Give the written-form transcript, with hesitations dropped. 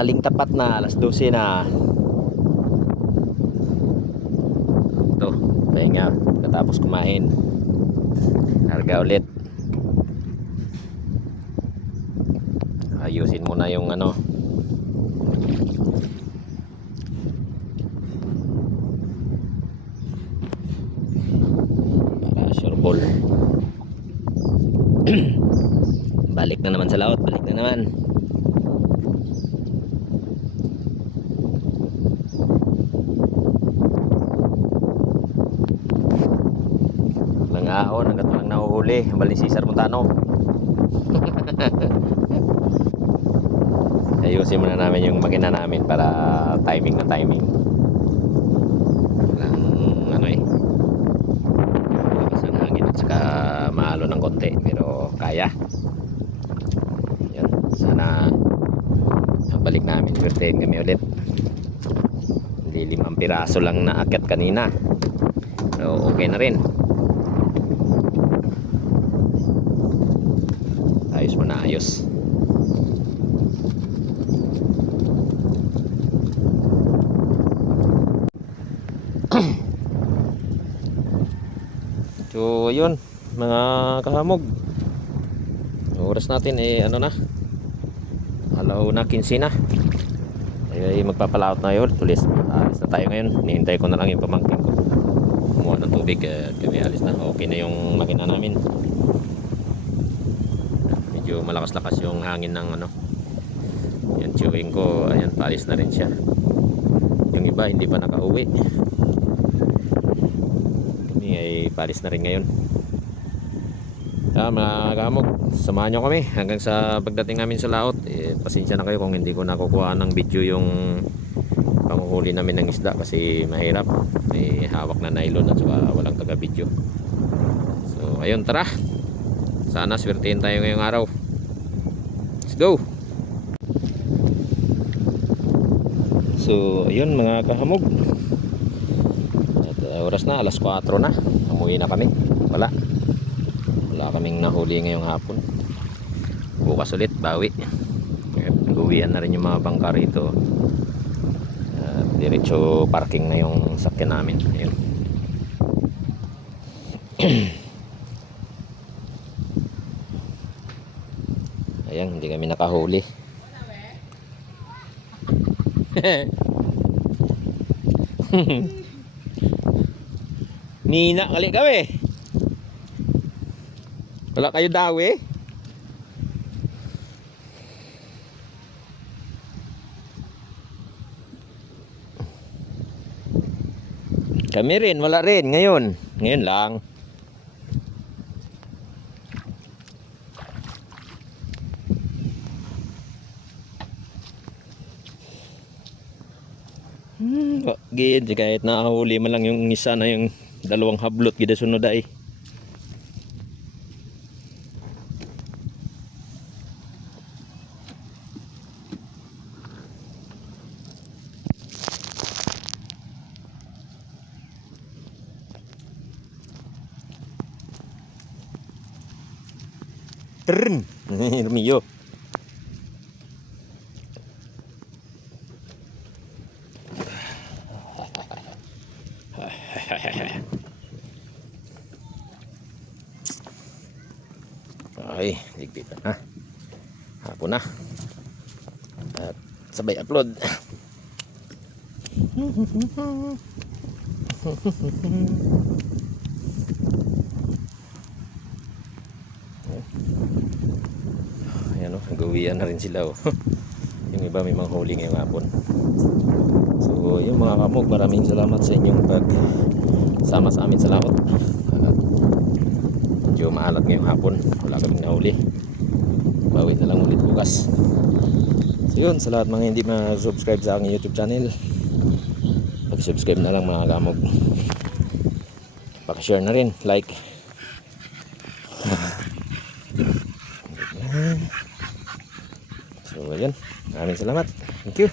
Tanghaling tapat na, alas 12 na. Ito, pahinga katapos kumain. Karga ulit. Ayusin muna yung ano, para sure ball. Balik na naman sa laot, balik na naman. Ahon hanggat walang nahuhuli. Bali si Cesar Montano. Ayusin muna namin yung makina namin para timing na timing. Walang ano lakas ang hangin at saka maalo ng konti, pero kaya. Yan, sana balik namin. Pertain kami ulit. 5 piraso lang na akyat kanina, so okay na rin. Ayos mo na ayos. So yun mga kahamog, oras natin ano na, 1:15 na. Ay magpapalaot na yun. Tulis alis na tayo ngayon. Nihintay ko na lang yung pamangkin ko kumuha ng tubig at kami alis na. Okay na yung makina namin. Medyo malakas-lakas yung hangin ng ano, yung chewing ko. Ayan, paalis na rin siya. Yung iba hindi pa nakauwi. Kami ay paalis na rin ngayon. Mga kamog, samahan nyo kami hanggang sa pagdating namin sa laot. Pasensya na kayo kung hindi ko nakukuha ng video yung panguhuli namin ng isda kasi mahirap. May hawak na nylon at saka walang taga video. So ayun, tara, sana swertein tayo ngayong araw. Let's go. So ayun mga kahamog, at oras na, alas 4 na. Umuwi na kami. Wala kaming nahuli ngayong hapon. Bukas ulit bawi. Nag-uwian na rin yung mga bangka rito. Diretso parking na yung sakyan namin. Ayun. Ayan, hindi kami nakahuli. Nina kali kami. Wala kayo dawi? Kami rin, wala rin ngayon. Ngayon lang. Gid, kahit nakahuli man lang yung isa na yung dalawang hablot gid sunod ay. Trrrn, Romeo. Ay, ligpit na. Hapon na. At sabay upload. Ayan o, nag-uwian na rin sila o. Yung iba may mga huli ngayong hapon. So yung mga kamog, maraming salamat sa inyong pagsama sa amin sa laot. Medyo maalat ngayong hapon, wala kaming nahuli. Bawi na lang ulit bukas. So yun, sa lahat mga hindi ma-subscribe sa aking YouTube channel, pag-subscribe na lang mga kamog. Paki-share na rin, like. So ayun, maraming salamat. Thank you.